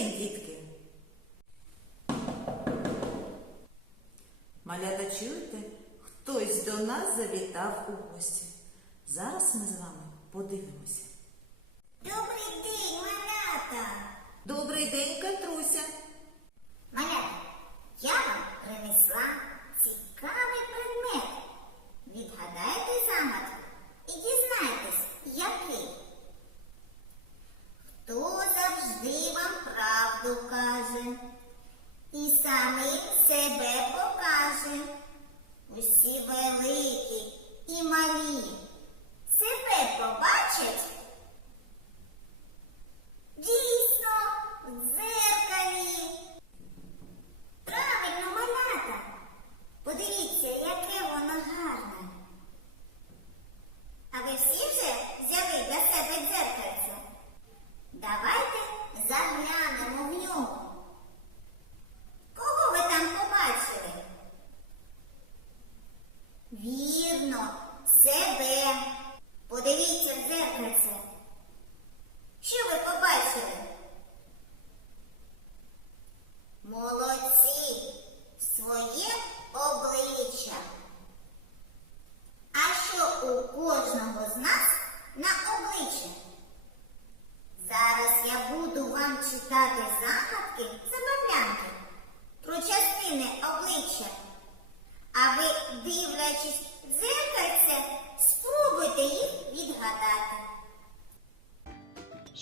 день, дітки! Малята, чуєте, хтось до нас завітав у гості. Зараз ми з вами подивимося. Добрий день, малята! Добрий день, Катруся! Малята, я вам принесла цікавий предмет. Відгадайте загадку?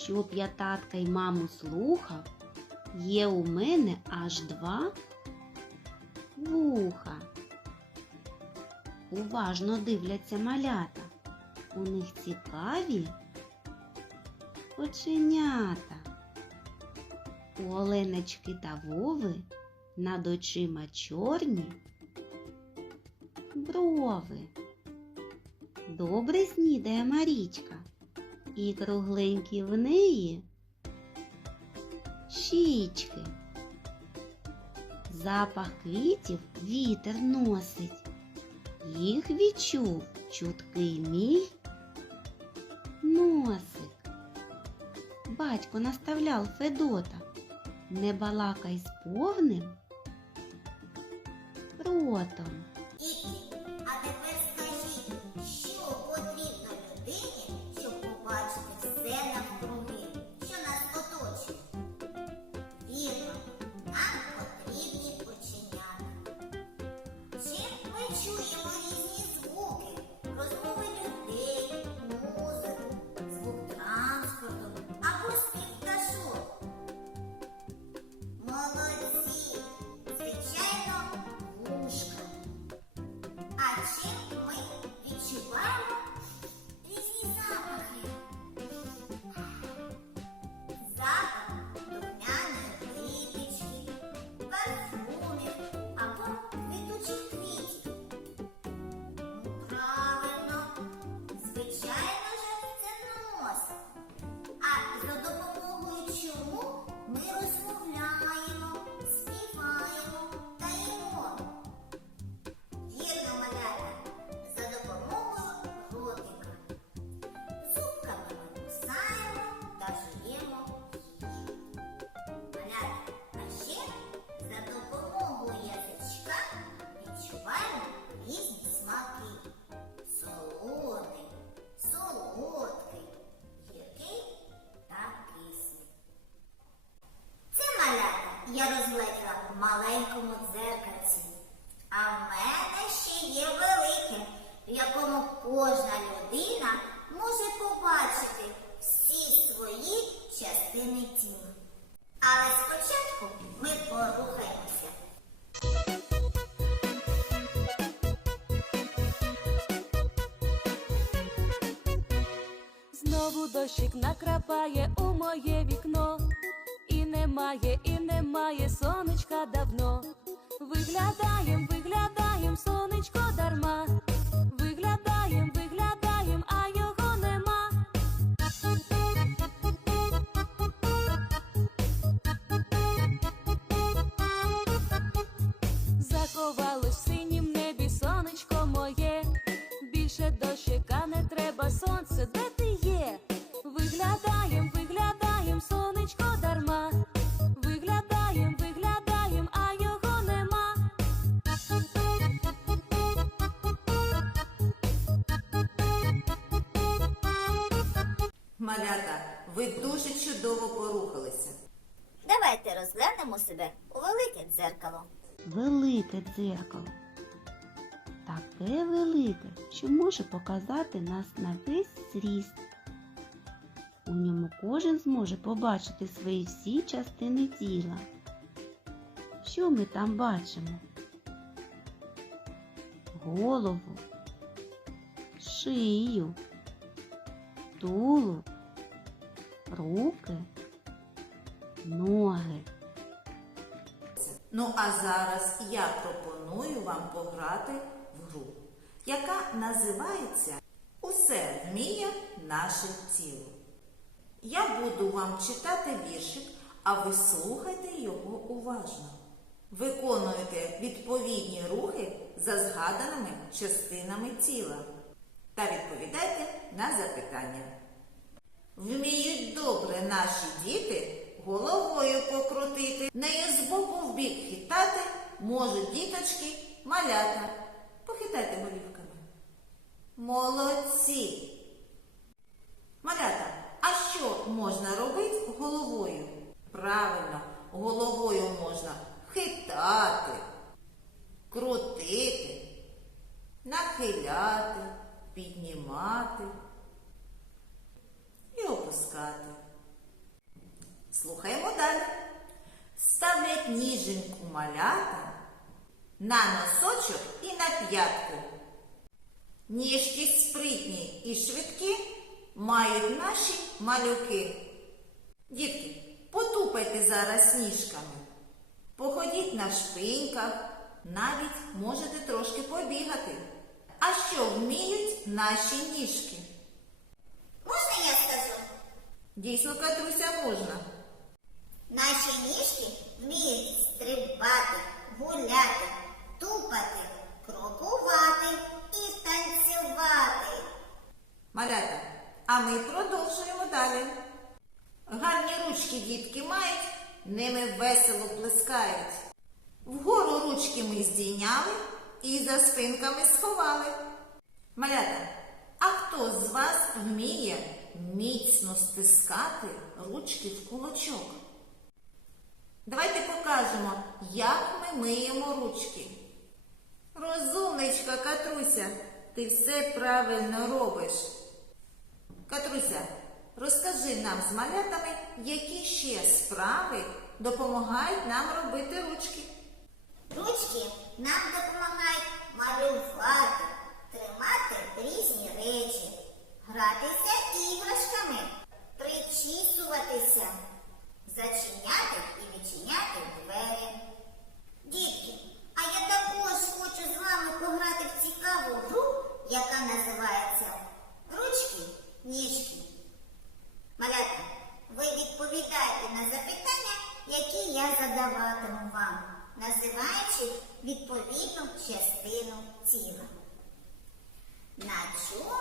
щоб я татка й маму слухав, є у мене аж два вуха. Уважно дивляться малята. У них цікаві оченята. У Оленочки та Вови над очима чорні брови. Добре снідає Марічка і кругленькі в неї щічки. Запах квітів вітер носить, їх відчув чуткий мій носик. Батько наставляв Федота, не балакай з повним ротом. ми чуємо різні звуки. Розмови Немає і немає сонечка давно. Виглядаєм, виглядаєм. Чудово порухалися. Давайте розглянемо себе у велике дзеркало. Велике дзеркало. Таке велике, що може показати нас на весь зріст. У ньому кожен зможе побачити свої всі частини тіла. Що ми там бачимо? Голову, шию, тулуб, руки, ноги. Ну а зараз я пропоную вам пограти в гру, яка називається Усе вміє наше тіло. Я буду вам читати віршик, а ви слухайте його уважно. Виконуйте відповідні рухи за згаданими частинами тіла та відповідайте на запитання. Вміють добре наші діти головою покрутити, нею з боку в бік хитати можуть діточки малята. Похитайте голівками. Молодці! Малята, а що можна робити головою? Правильно, головою можна хитати, крутити, нахиляти, піднімати опускати. Слухаємо далі. Ставлять ніженьку малята на носочок і на п'ятку. Ніжки спритні і швидкі мають наші малюки. Дітки, потупайте зараз ніжками. Походіть на шпиньках, навіть можете трошки побігати. А що вміють наші ніжки? Можна я скажу? Дійсно, Катруся, можна. Наші ніжки вміють стрибати, гуляти, тупати, крокувати і танцювати. Малята, а ми продовжуємо далі. Гарні ручки дітки мають, ними весело плескають. Вгору ручки ми здійняли і за спинками сховали. Малята, а хто з вас вміє міцно стискати ручки в кулачок? Давайте покажемо, як ми миємо ручки. Розумничка, Катруся, ти все правильно робиш. Катруся, розкажи нам з малятами, які ще справи допомагають нам робити ручки. Ручки нам допомагають малювати, тримати різні речі, гратися іграшками, причісуватися, зачиняти і відчиняти двері. Дітки, а я також хочу з вами пограти в цікаву гру, яка називається Ручки, ніжки. Малята, ви відповідаєте на запитання, які я задаватиму вам, називаючи відповідну частину тіла. На чому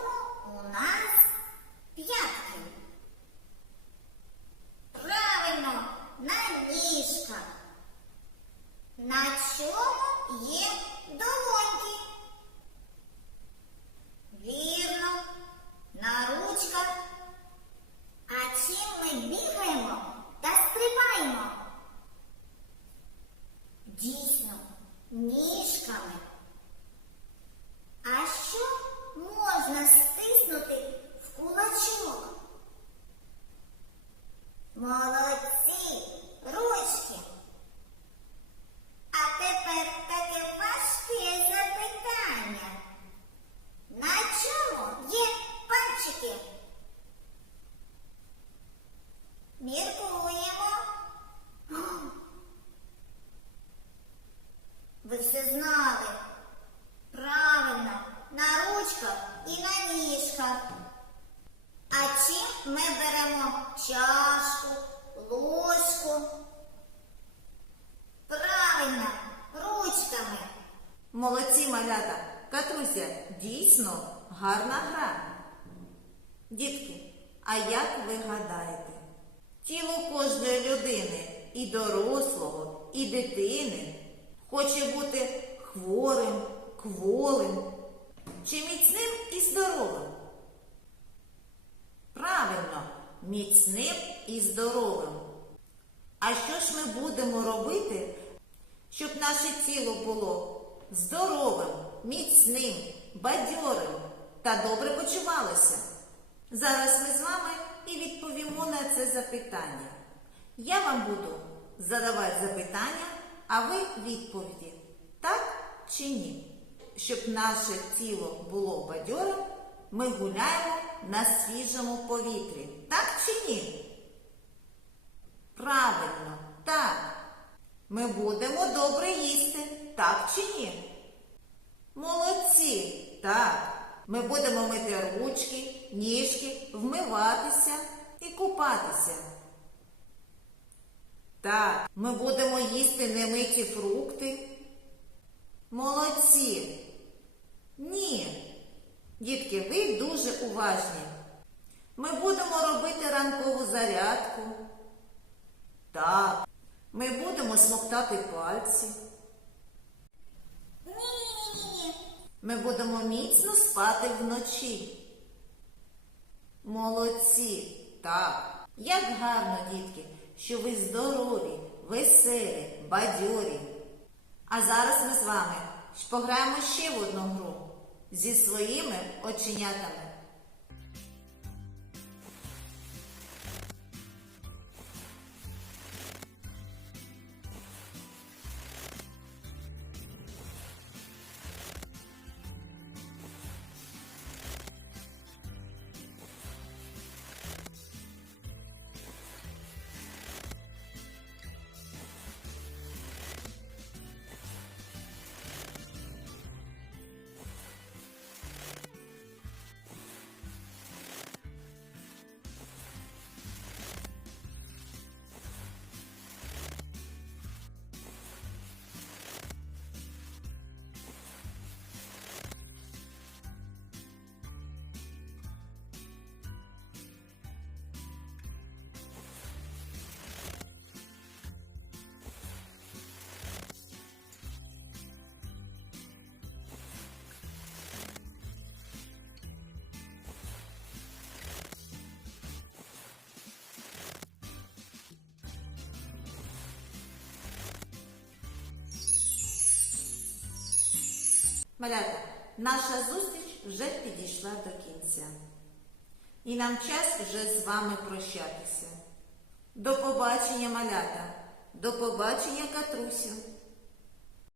у нас п'ятки? Правильно, на ніжках. На чому є долоньки? Вірно, на ручках. А чим ми бігаємо та стрибаємо? Дійсно, ніжками. А що можна стиснути в кулачок? Молодці, ручки. А тепер таке важке запитання. На чому є пальчики? Міркуємо. Ви все знали. Правильно, на ручках і на ніжках. А чим ми беремо чашку, ложку? Правильно, ручками. Молодці малята, Катруся, дійсно гарна гра. Дітки, а як ви гадаєте? Тіло кожної людини, і дорослого, і дитини, хоче бути хворим, кволим чи міцним і здоровим? Правильно, міцним і здоровим. А що ж ми будемо робити, щоб наше тіло було здоровим, міцним, бадьорим та добре почувалося? Зараз ми з вами і відповімо на це запитання. Я вам буду задавати запитання, а ви відповіді так чи ні. Щоб наше тіло було бадьорим, ми гуляємо на свіжому повітрі. Так чи ні? Правильно, так. Ми будемо добре їсти, так чи ні? Молодці, так. Ми будемо мити ручки, ніжки, вмиватися і купатися. Так, ми будемо їсти немиті фрукти. Молодці. Ні. Дітки, ви дуже уважні. Ми будемо робити ранкову зарядку. Так, ми будемо смоктати пальці. Ні-ні-ні-ні. Ми будемо міцно спати вночі. Молодці, так. Як гарно, дітки, що ви здорові, веселі, бадьорі. А зараз ми з вами пограємо ще в одну гру зі своїми оченятами. Малята, наша зустріч вже підійшла до кінця. І нам час вже з вами прощатися. До побачення, малята, до побачення, Катрусю.